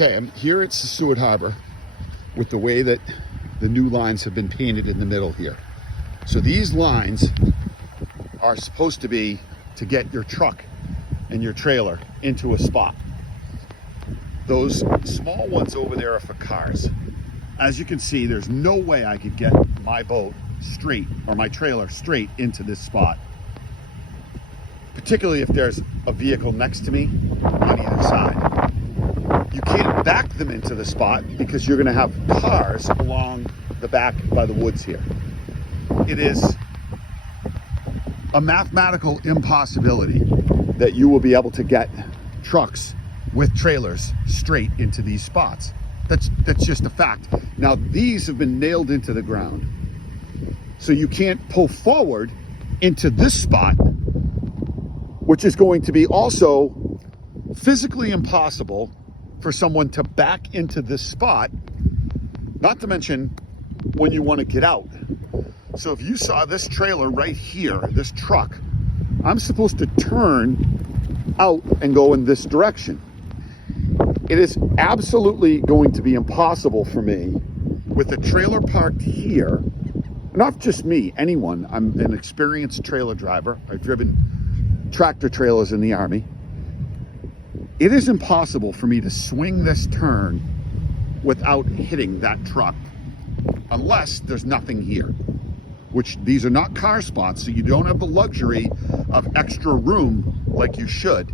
Okay, I'm here at Sesuit Harbor with the way that the new lines have been painted in the middle here. So these lines are supposed to be to get your truck and your trailer into a spot. Those small ones over there are for cars. As you can see, there's no way I could get my boat straight or my trailer straight into this spot, particularly if there's a vehicle next to me on either side. You can't back them into the spot because you're going to have cars along the back by the woods here. It is a mathematical impossibility that you will be able to get trucks with trailers straight into these spots. That's just a fact. Now, these have been nailed into the ground, so you can't pull forward into this spot, which is going to be also physically impossible for someone to back into this spot, not to mention when you want to get out. So if you saw this trailer right here, this truck, I'm supposed to turn out and go in this direction. It is absolutely going to be impossible for me with the trailer parked here. Not just me, anyone. I'm an experienced trailer driver. I've driven tractor trailers in the Army. It is impossible for me to swing this turn without hitting that truck unless there's nothing here, which these are not car spots, so you don't have the luxury of extra room like you should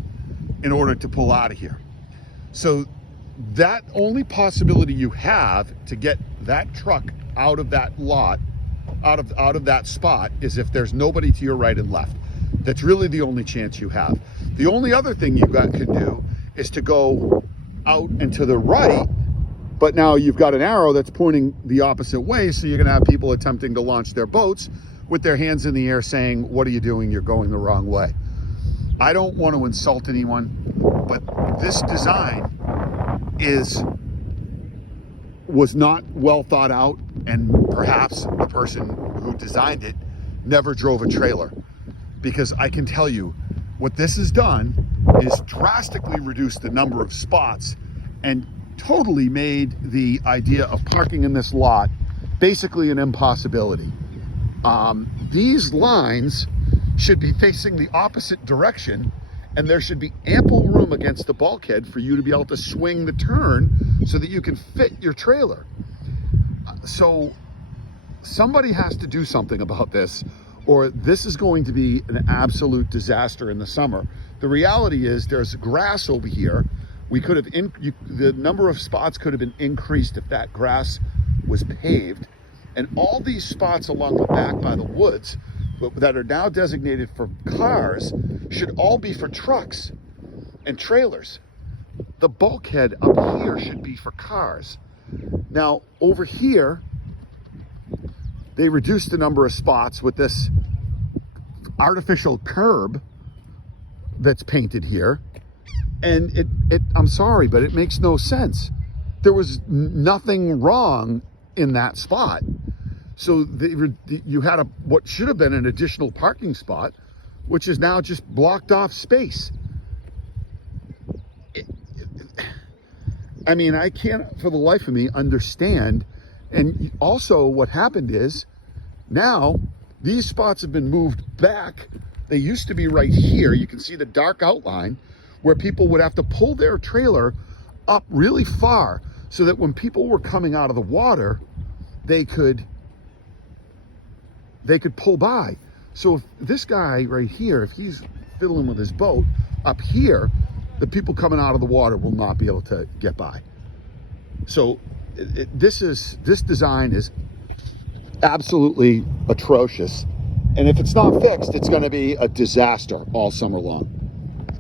in order to pull out of here. So that only possibility you have to get that truck out of that lot, out of that spot, is if there's nobody to your right and left. That's really the only chance you have. The only other thing you can do is to go out and to the right, but now you've got an arrow that's pointing the opposite way, so you're gonna have people attempting to launch their boats with their hands in the air saying, "What are you doing? You're going the wrong way." I don't want to insult anyone, but this design was not well thought out, and perhaps the person who designed it never drove a trailer, because I can tell you what this has done is drastically reduced the number of spots and totally made the idea of parking in this lot basically an impossibility. These lines should be facing the opposite direction, and there should be ample room against the bulkhead for you to be able to swing the turn so that you can fit your trailer. So somebody has to do something about this, or this is going to be an absolute disaster in the summer. The reality is there's grass over here. We could have, the number of spots could have been increased if that grass was paved. And all these spots along the back by the woods that are now designated for cars should all be for trucks and trailers. The bulkhead up here should be for cars. Now, over here, they reduced the number of spots with this artificial curb that's painted here. And I'm sorry, but it makes no sense. There was nothing wrong in that spot. So you had what should have been an additional parking spot, which is now just blocked off space. I mean, I can't for the life of me understand. And also what happened is now these spots have been moved back. They used to be right here. You can see the dark outline where people would have to pull their trailer up really far so that when people were coming out of the water, they could pull by. So if this guy right here, if he's fiddling with his boat up here, the people coming out of the water will not be able to get by. So this design is absolutely atrocious. And if it's not fixed, it's going to be a disaster all summer long.